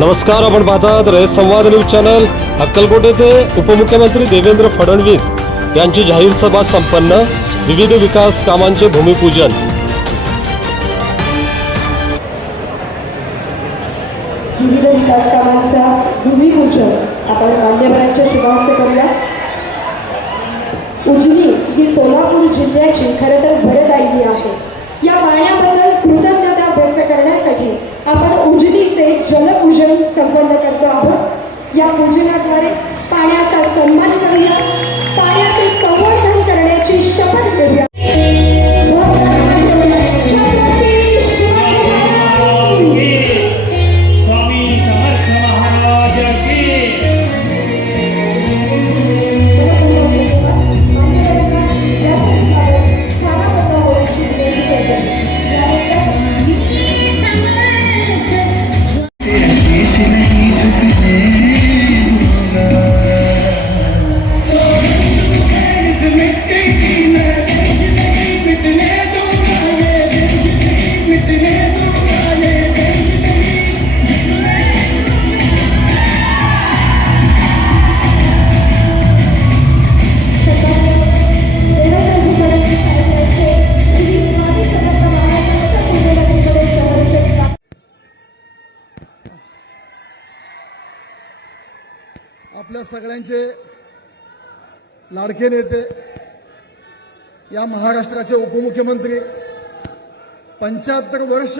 नमस्कार आपण पाहतात रयत संवाद न्यूज चॅनल. अक्कलकोट येथे उपमुख्यमंत्री देवेंद्र फडणवीस यांची जाहीर सभा संपन्न. विविध विकास कामांचे भूमिपूजन. विविध विकास कामांचा भूमिपूजन. आपण मान्यवरांच्या शुभास्ते करूया. उजनी ही सोलापूर जिल्ह्याची खरं तर भरदायिनी आहे. या पाण्याबद्दल कृतज्ञता व्यक्त करण्यासाठी आपण उजनीचे जलपूजन संपन्न करतो आहोत. या पूजनाद्वारे पाण्याचा सन्मान करूया. पाण्याचे संवर्धन करण्याची शपथ घेऊया. आपल्या सगळ्यांचे लाडके नेते या महाराष्ट्राचे उपमुख्यमंत्री पंच्याहत्तर वर्ष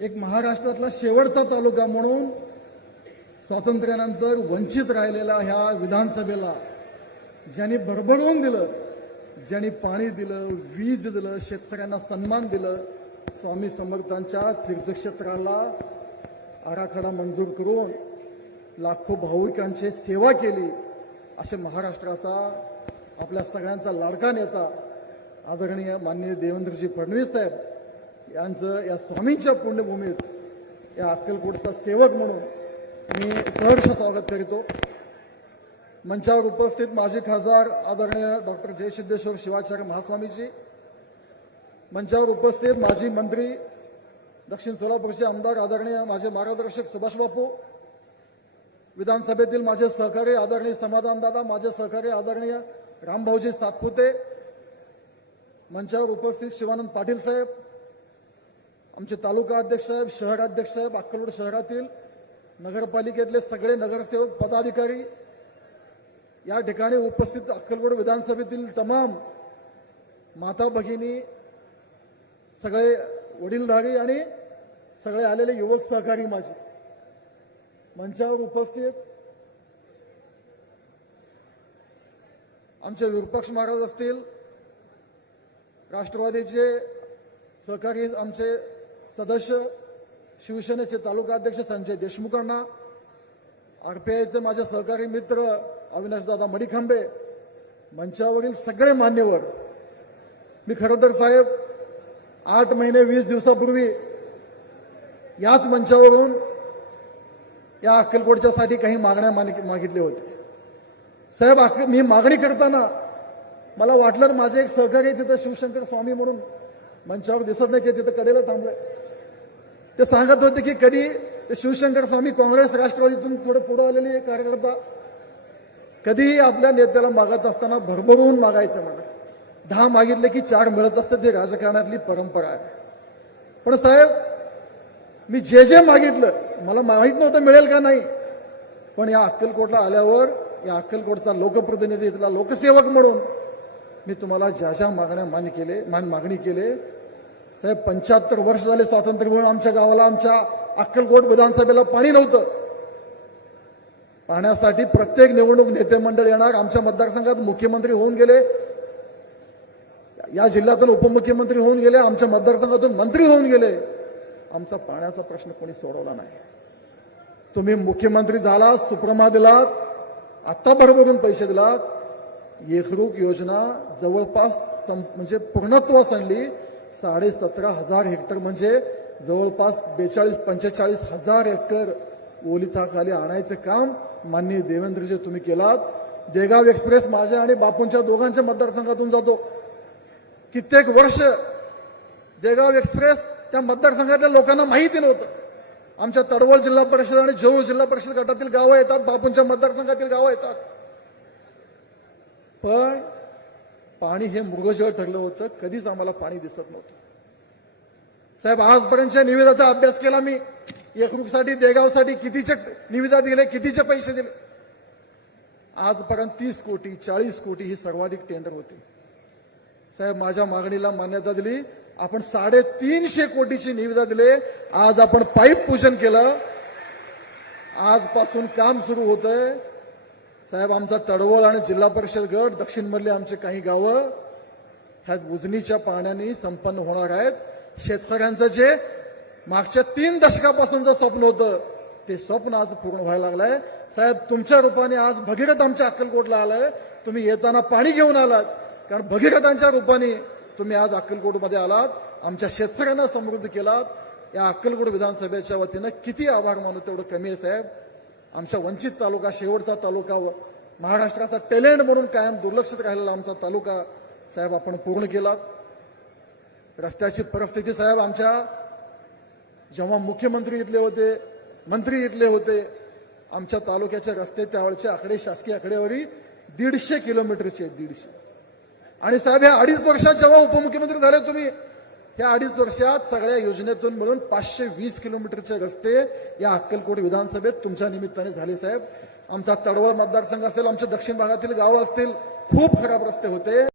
एक महाराष्ट्रातला शेवटचा तालुका म्हणून स्वातंत्र्यानंतर वंचित राहिलेला ह्या विधानसभेला ज्यांनी भरभरून दिलं ज्यांनी पाणी दिलं वीज दिलं शेतकऱ्यांना सन्मान दिलं स्वामी समर्थांच्या तीर्थक्षेत्राला आराखडा मंजूर करून लाखो भाविकांची सेवा केली. असे महाराष्ट्राचा आपल्या सगळ्यांचा लाडका नेता आदरणीय माननीय देवेंद्रजी फडणवीस साहेब यांचं या स्वामींच्या पुण्यभूमीत या अक्कलकोटचा सेवक म्हणून मी सहर्ष स्वागत करीतो. मंचावर उपस्थित माजी खासदार आदरणीय डॉक्टर जयसिद्धेश्वर शिवाचार्य महास्वामीजी मंचावर उपस्थित माजी मंत्री दक्षिण सोलापूरचे आमदार आदरणीय माझे मार्गदर्शक सुभाष बापू विधानसभेतील माझे सहकारी आदरणीय समाधानदादा माझे सहकारी आदरणीय रामभाऊजी सातपुते मंचावर उपस्थित शिवानंद पाटील साहेब आमचे तालुका अध्यक्ष साहेब शहराध्यक्ष साहेब अक्कलकोट शहरातील नगरपालिकेतले सगळे नगरसेवक पदाधिकारी या ठिकाणी उपस्थित अक्कलकोट विधानसभेतील तमाम माता भगिनी सगळे वडीलधारी आणि सगळे आलेले युवक सहकारी माझे. मंचावर उपस्थित आमचे विरूपाक्ष महाराज असतील राष्ट्रवादीचे सहकारी आमचे सदस्य शिवसेनेचे तालुका अध्यक्ष संजय देशमुखांना आरपीआयचे माझे सहकारी मित्र अविनाशदादा मडिखांबे मंचावरील सगळे मान्यवर मी खरं तर साहेब आठ महिने वीस दिवसापूर्वी याच मंचावरून या अक्कलकोटच्यासाठी काही मागण्या मानिक- मागितल्या होत्या साहेब अक्क मी मागणी करताना मला वाटलं माझे एक सहकारी तिथं शिवशंकर स्वामी म्हणून. मंचावर दिसत नाही की तिथं कडेला थांबलंय ते सांगत होते की कधी ते शिवशंकर स्वामी काँग्रेस राष्ट्रवादीतून थोडं पुढे आलेले कार्यकर्ता कधीही आपल्या नेत्याला मागत असताना भरभरून मागायचं मला दहा मागितले की चार मिळत असते ते राजकारणातली परंपरा आहे. पण साहेब मी जे जे मागितलं मला माहीत नव्हतं मिळेल का नाही. पण या अक्कलकोटला आल्यावर या अक्कलकोटचा लोकप्रतिनिधी इथला लोकसेवक म्हणून मी तुम्हाला ज्या ज्या मागण्या मान्य केले मान मागणी केले साहेब पंच्याहत्तर वर्ष झाले स्वातंत्र्य मिळून आमच्या गावाला आमच्या अक्कलकोट विधानसभेला पाणी नव्हतं. पाण्यासाठी प्रत्येक निवडणूक नेते मंडळ येणार आमच्या मतदारसंघात मुख्यमंत्री होऊन गेले या जिल्ह्यातून उपमुख्यमंत्री होऊन गेले आमच्या मतदारसंघातून मंत्री होऊन गेले. आमचा पाण्याचा प्रश्न कोणी सोडवला नाही. तुम्ही मुख्यमंत्री झालात सुप्रमा दिलात आत्ता भरभरून पैसे दिलात. एकरूप योजना जवळपास सं- म्हणजे पूर्णत्वास आणली साडे सतरा हजार हेक्टर म्हणजे जवळपास बेचाळीस पंचेचाळीस हजार एकर ओलिताखाली आणायचं काम माननीय देवेंद्रजी तुम्ही केलात. देगाव एक्सप्रेस माझ्या आणि बापूंच्या दोघांच्या मतदारसंघातून जातो. कित्येक वर्ष देगाव एक्सप्रेस त्या मतदारसंघातल्या लोकांना माहिती नव्हतं. आमच्या तडवळ जिल्हा परिषद आणि जवळ जिल्हा परिषद गटातील गावं येतात बापूंच्या मतदारसंघातील गावं येतात. पण पाणी हे मृगजळ ठरलं होतं कधीच आम्हाला पाणी दिसत नव्हतं. साहेब आजपर्यंतच्या निविदाचा अभ्यास केला मी. एकरूपसाठी देगावसाठी कितीचे निविदा दिले कितीचे पैसे दिले? आजपर्यंत तीस कोटी चाळीस कोटी ही सर्वाधिक टेंडर होती. साहेब माझ्या मागणीला मान्यता दिली. आपण साडेतीनशे कोटीची निविदा दिले. आज आपण पाईप पूजन केलं. आजपासून काम सुरू होतंय. साहेब आमचा तडवळ आणि जिल्हा परिषद गट दक्षिण मधले आमचे काही गावं ह्या उजनीच्या पाण्याने संपन्न होणार आहेत. शेतकऱ्यांचं जे मागच्या तीन दशकापासूनचं स्वप्न होतं ते स्वप्न आज पूर्ण व्हायला लागलंय. साहेब तुमच्या रूपाने आज भगीरथ आमच्या अक्कलकोटला आलाय. तुम्ही येताना पाणी घेऊन आलात. कारण भगीरथांच्या रूपाने तुम्ही आज अक्कलकोटमध्ये आलात आमच्या शेतकऱ्यांना समृद्ध केलात. या अक्कलकोट विधानसभेच्या वतीनं किती आभार मानू तेवढं कमी आहे साहेब. आमच्या वंचित तालुका शेवटचा तालुका व महाराष्ट्राचा टॅलेंट म्हणून कायम दुर्लक्षित राहिलेला आमचा तालुका साहेब आपण पूर्ण केलात. रस्त्याची परिस्थिती साहेब आमच्या जेव्हा मुख्यमंत्री इथले होते मंत्री इथले होते आमच्या तालुक्याचे रस्ते त्यावेळेचे आकडे शासकीय आकडेवारी दीडशे किलोमीटरचे आहेत दीडशे. आणि साहेब ह्या अडीच वर्षात जेव्हा उपमुख्यमंत्री झाले तुम्ही या अडीच वर्षात सगळ्या योजनेतून मिळून पाचशे वीस किलोमीटरचे रस्ते या अक्कलकोट विधानसभेत तुमच्या निमित्ताने झाले साहेब. आमचा तडवळ मतदारसंघ असेल आमच्या दक्षिण भागातील गावं असतील खूप खराब रस्ते होते.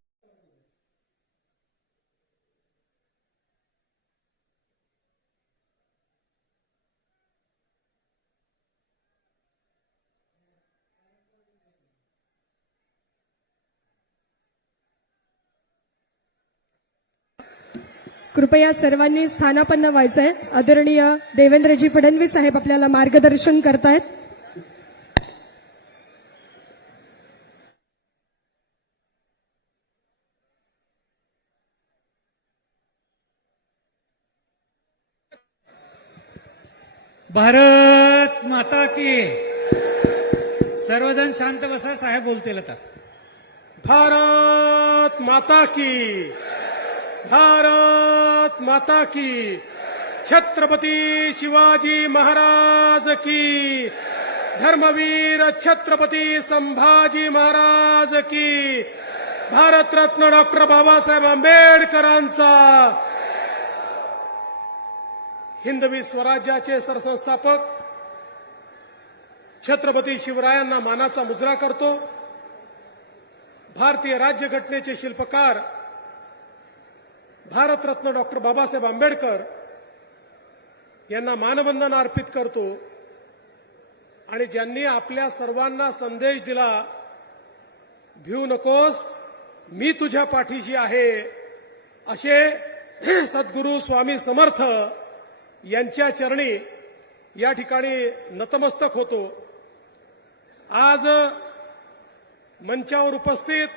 कृपया सर्वांनी स्थानापन्न व्हायचंय. आदरणीय देवेंद्रजी फडणवीस साहेब आपल्याला मार्गदर्शन करतायत. भारत माता की सर्वजण शांत बसा साहेब बोलतील आता. भारत माता की भारत माता की। छत्रपती शिवाजी महाराज की। धर्मवीर छत्रपती संभाजी महाराज की। भारतरत्न डॉक्टर बाबासाहेब आंबेडकरांचा। हिंदवी स्वराज्याचे सरसंस्थापक छत्रपती शिवरायांना मानाचा मुजरा करतो। भारतीय राज्यघटनेचे शिल्पकार भारतरत्न डॉक्टर बाबासाहेब आंबेडकर यांना मानवंदना अर्पित करतो आणि ज्यांनी आपल्या सर्वांना संदेश दिला भिऊ नकोस मी तुझ्या पाठीशी आहे असे सद्गुरू स्वामी समर्थ यांच्या चरणी या ठिकाणी नतमस्तक होतो. आज मंचावर उपस्थित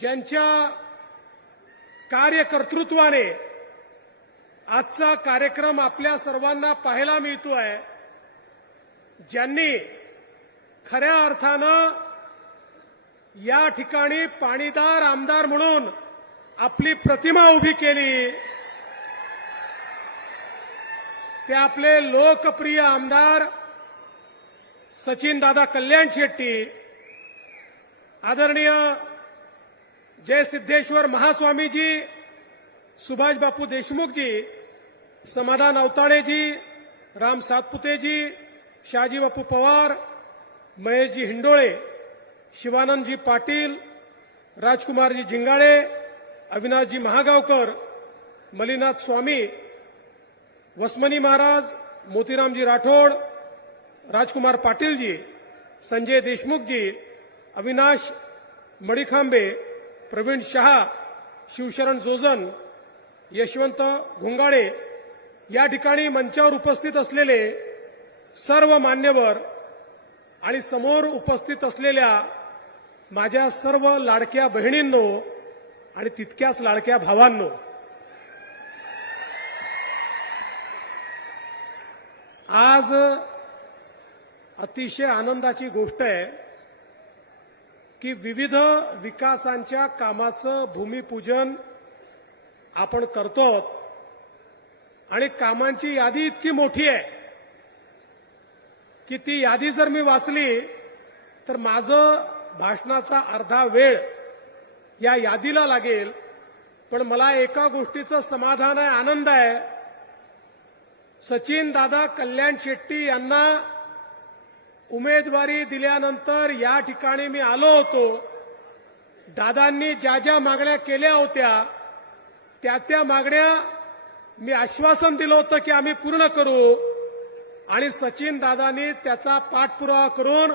ज्यांच्या कार्यकर्तृत्वाने आजचा कार्यक्रम आपल्या सर्वांना पाहायला मिळतोय. ज्यांनी खऱ्या अर्थानं या ठिकाणी पाणीदार आमदार म्हणून आपली प्रतिमा उभी केली. ते आपले लोकप्रिय आमदार सचिन दादा कल्याण शेट्टी आदरणीय जय सिद्धेश्वर महास्वामी जी, सुभाष बापू देशमुख जी, समाधान अवताड़े जी, राम सातपुते जी, शाहजी बापू पवार, महेश जी हिंडोले शिवानंद जी पाटिल, राजकुमार जी जिंगाड़े अविनाश जी महागावकर, मलिनाथ स्वामी, वसमनी महाराज, मोतीराम जी राठौड़, राजकुमार पाटिल जी, संजय देशमुख जी, अविनाश मणिखांबे प्रवीण शहा शिवशरण जोजन यशवंत घोंगाडे या ठिकाणी मंचावर उपस्थित असलेले सर्व मान्यवर आणि समोर उपस्थित असलेल्या माझ्या सर्व लाडक्या बहिणींनो आणि तितक्याच लाडक्या भावांनो. आज अतिशय आनंदाची गोष्ट आहे. की विविध विकासांच्या कामाचं भूमिपूजन आपण करतो आणि कामांची यादी इतकी मोठी आहे की ती यादी जर मी वाचली तर माझं भाषणाचा अर्धा वेळ या यादीला लागेल. पण मला एका गोष्टीचं समाधान आहे आनंद आहे. सचिन दादा कल्याण शेट्टी यांना उमेदवारी दिल्यानंतर या ठिकाणी मी आलो होतो. दादांनी ज्या ज्या मागण्या केल्या होत्या त्या त्या मागण्या मी आश्वासन दिलं होतं की आम्ही पूर्ण करू आणि सचिन दादांनी त्याचा पाठपुरावा करून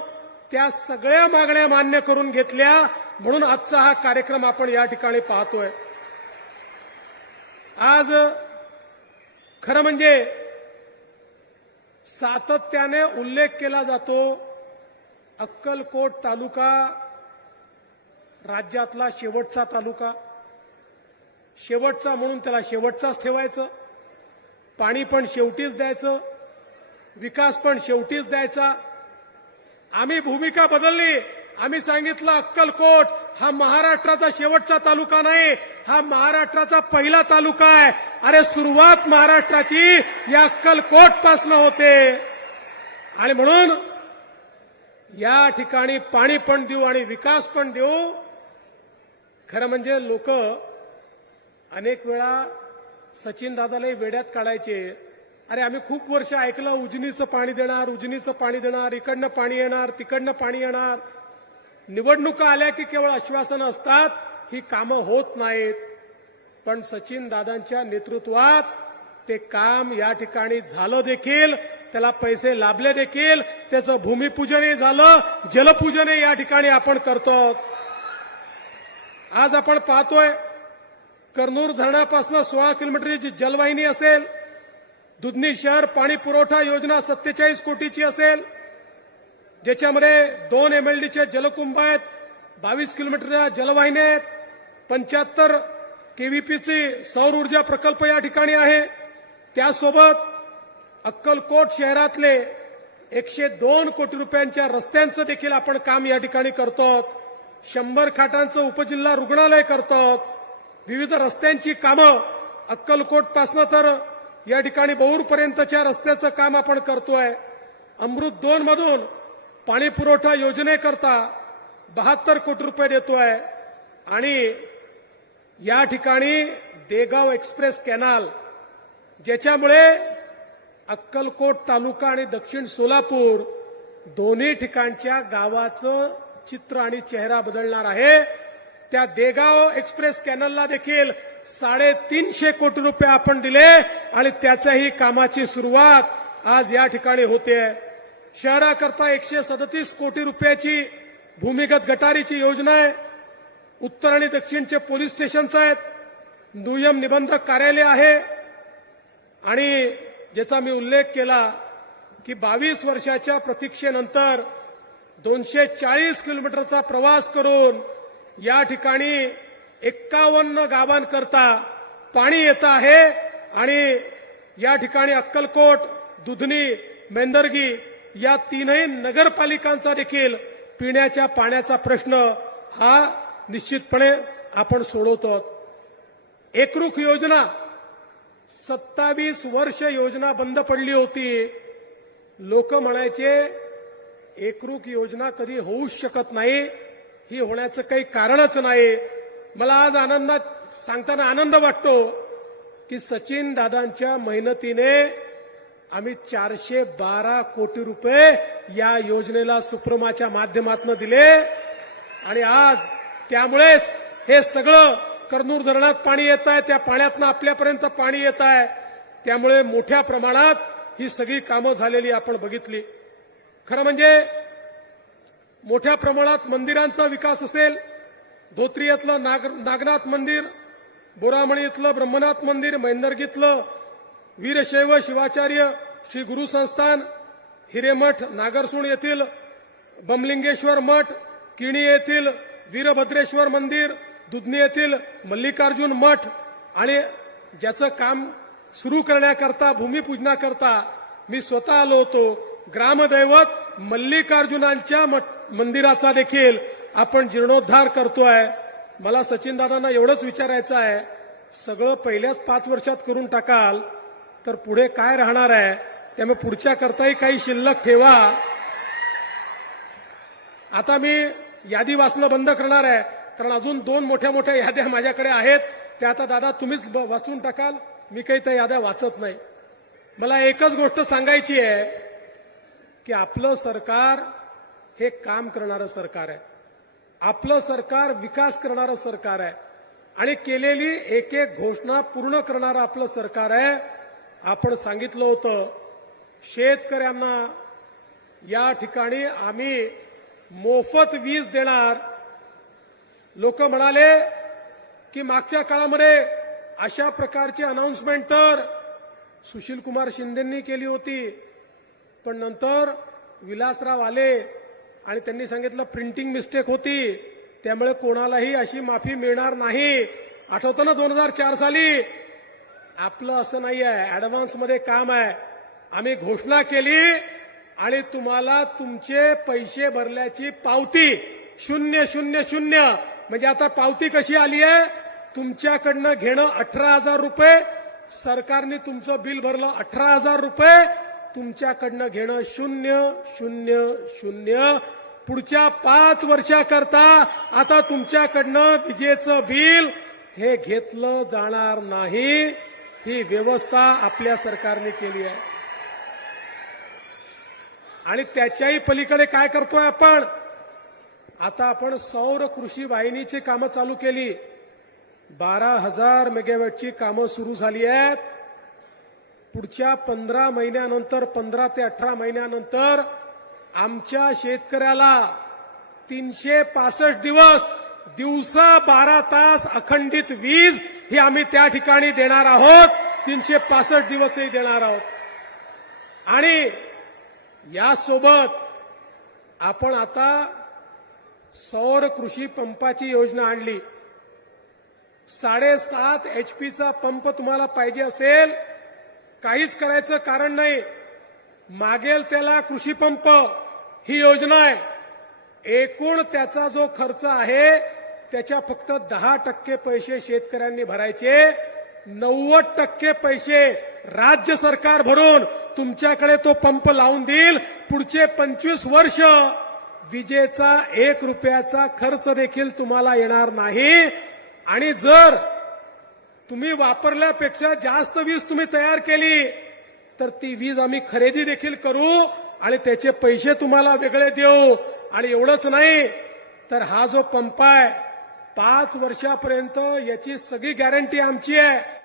त्या सगळ्या मागण्या मान्य करून घेतल्या म्हणून आजचा हा कार्यक्रम आपण या ठिकाणी पाहतोय. आज खरं म्हणजे सातत्याने उल्लेख केला जातो अक्कलकोट तालुका राज्यातला शेवटचा तालुका. शेवटचा म्हणून त्याला शेवटचाच ठेवायचं. पाणी पण शेवटीच द्यायचं. विकास पण शेवटीच द्यायचा. आम्ही भूमिका बदलली. आम्ही सांगितलं अक्कलकोट हा महाराष्ट्राचा शेवटचा तालुका नाही. हा महाराष्ट्राचा पहिला तालुका आहे. अरे सुरुवात महाराष्ट्राची या अक्कलकोट पासनं होते. आणि म्हणून या ठिकाणी पाणी पण देऊ आणि विकास पण देऊ खरं म्हणजे लोक अनेक वेळा सचिन दादालाही वेड्यात काढायचे. अरे आम्ही खूप वर्ष ऐकलं उजनीचं पाणी देणार उजनीचं पाणी देणार इकडनं पाणी येणार तिकडनं पाणी येणार. निवडणुका आल्या की केवळ आश्वासनं असतात ही कामं होत नाहीत. पण सचिन दादांच्या नेतृत्वात ते काम या ठिकाणी झालं देखील त्याला पैसे लाभले देखील त्याचं भूमिपूजनही झालं जलपूजनही या ठिकाणी आपण करतो. आज आपण पाहतोय कर्नूर धरणापासून सोळा किलोमीटरची जी जलवाहिनी असेल दुधनी शहर पाणी पुरवठा योजना सत्तेचाळीस कोटीची असेल ज्याच्यामध्ये दोन एमएलडीचे जलकुंभ आहेत बावीस किलोमीटरच्या जलवाहिन्या आहेत पंच्याहत्तर केव्हीपीचे सौर ऊर्जा प्रकल्प या ठिकाणी आहे. त्यासोबत अक्कलकोट शहरातले एकशे दोन कोटी रुपयांच्या रस्त्यांचं देखील आपण काम या ठिकाणी करतो शंभर खाटांचं उपजिल्हा रुग्णालय करतो विविध रस्त्यांची कामं अक्कलकोटपासनं तर या ठिकाणी बहुरपर्यंतच्या रस्त्याचं काम आपण करतोय. अमृत दोन मधून पाणी पुरवठा योजनेकरता बहात्तर कोटी रुपये देतोय. आणि या ठिकाणी देगाव एक्सप्रेस कॅनाल ज्याच्यामुळे अक्कलकोट तालुका आणि दक्षिण सोलापूर दोन्ही ठिकाणच्या गावाचं चित्र आणि चेहरा बदलणार आहे. त्या देगाव एक्सप्रेस कॅनलला देखील साडेतीनशे कोटी रुपये आपण दिले आणि त्याच्याही कामाची सुरुवात आज या ठिकाणी होते. शहराकरता एकशे सदतीस कोटी रुपयाची भूमिगत गटारीची योजना आहे. उत्तर आणि दक्षिणचे पोलीस स्टेशन्स आहेत. दुय्यम निबंधक कार्यालय आहे. आणि ज्याचा मी उल्लेख केला की बावीस वर्षाच्या प्रतीक्षेनंतर दोनशे चाळीस किलोमीटरचा प्रवास करून या ठिकाणी एक्कावन्न गावांकरता पाणी येत आहे. आणि या ठिकाणी अक्कलकोट दुधनी मेंदर्गी या तीनही नगरपालिकांचा देखील पिण्याच्या पाण्याचा प्रश्न हा निश्चितपणे आपण सोडवतो एकरूख योजना सत्तावीस वर्ष योजना बंद पडली होती. लोक म्हणायचे एकरूप योजना कधी होऊच शकत नाही ही होण्याचं काही कारणच नाही. मला आज आनंदात सांगताना आनंद वाटतो की सचिन दादांच्या मेहनतीने आम्ही चारशे बारा कोटी रुपये या योजनेला सुप्रमाच्या माध्यमातून दिले. आणि आज त्यामुळेच हे सगळं कर्नूर धरणात पाणी येत आहे त्या पाण्यातनं आपल्यापर्यंत पाणी येत आहे. त्यामुळे मोठ्या प्रमाणात ही सगळी कामं झालेली आपण बघितली. खरं म्हणजे मोठ्या प्रमाणात मंदिरांचा विकास असेल धोत्रियातलं नाग नागनाथ मंदिर बोरामणी इथलं ब्रह्मनाथ मंदिर मैंदर्गीतलं वीरशैव शिवाचार्य श्री गुरु संस्थान हिरेमठ नागरसूळ येथील बमलिंगेश्वर मठ किणी येथील वीरभद्रेश्वर मंदिर दुधनी येथील मल्लिकार्जुन मठ आणि ज्याचं काम सुरू करण्याकरता भूमिपूजनाकरता मी स्वतः आलो होतो. ग्रामदैवत मल्लिकार्जुनांच्या मंदिराचा देखील आपण जीर्णोद्धार करतोय मला सचिन दादांना एवढंच विचारायचं आहे सगळं पहिल्याच पाच वर्षात करून टाकाल तर पुढे काय राहणार आहे? त्यामुळे पुढच्या करताही काही शिल्लक ठेवा. आता मी यादी वाचणं बंद करणार आहे. कारण अजून दोन मोठ्या मोठ्या याद्या माझ्याकडे आहेत. त्या आता दादा तुम्हीच ब- वाचून टाकाल. मी काही त्या याद्या वाचत नाही. मला एकच गोष्ट सांगायची आहे की आपलं सरकार हे काम करणारं सरकार आहे. आपलं सरकार विकास करणारं सरकार आहे. आणि केलेली एक एक घोषणा पूर्ण करणारं आपलं सरकार आहे. आपण सांगितलं होतं शेतकऱ्यांना या ठिकाणी आम्ही मोफत वीज देणार. लोक म्हणाले की मागच्या काळामध्ये अशा प्रकारची अनाउन्समेंट तर सुशील कुमार शिंदेंनी केली होती. पण नंतर विलासराव आले आणि त्यांनी सांगितलं प्रिंटिंग मिस्टेक होती. त्यामुळे कोणालाही अशी माफी मिळणार नाही. आठवतं ना दोन हजार चार साली? आपलं असं नाही आहे ऍडव्हान्समध्ये काम आहे. आम्ही घोषणा केली. आणि तुम्हाला तुमचे पैसे भरल्याची पावती शून्य शून्य शून्य. म्हणजे आता पावती कशी आली आहे? तुमच्याकडनं घेणं अठरा हजार रुपये सरकारने तुमचं बिल भरलं अठरा हजार रुपये तुमच्याकडनं घेणं शून्य शून्य शून्य. पुढच्या पाच वर्षाकरता आता तुमच्याकडनं विजेचं बिल हे घेतलं जाणार नाही. ही व्यवस्था आपल्या सरकारने केली आहे. आणि त्याच्याही पलीकडे काय करतोय आपण? आता आपण सौर कृषी वाहिनीची कामं चालू केली. बारा हजार मेगावॅटची कामं सुरू झाली आहेत. पुढच्या पंधरा महिन्यानंतर पंधरा ते अठरा महिन्यानंतर आमच्या शेतकऱ्याला तीनशे पासष्ट दिवस दिवसा बारा तास अखंडित वीज ही आम्ही त्या ठिकाणी देणार आहोत. तीनशे पासष्ट दिवसही देणार आहोत. आणि यासोबत आपण आता सौर कृषी पंपाची योजना आणली. साडेसात एच पीचा पंप तुम्हाला पाहिजे असेल काहीच करायचं कारण नाही. मागेल त्याला कृषी पंप. ही योजना आहे. एकूण त्याचा जो खर्च आहे त्याच्या फक्त दहा टक्के पैसे शेतकऱ्यांनी भरायचे. नव्वद टक्के पैसे राज्य सरकार भरून तुमच्याकडे तो पंप लावून देईल. पुढचे पंचवीस वर्ष विजेचा एक रुपयाचा खर्च देखील तुम्हाला येणार नाही. आणि जर तुम्ही वापरल्यापेक्षा जास्त वीज तुम्ही तयार केली तर ती वीज आम्ही खरेदी देखील करू आणि त्याचे पैसे तुम्हाला वेगळे देऊ. आणि एवढंच नाही तर हा जो पंप आहे पाच वर्षापर्यंत याची सगळी गॅरंटी आमची आहे.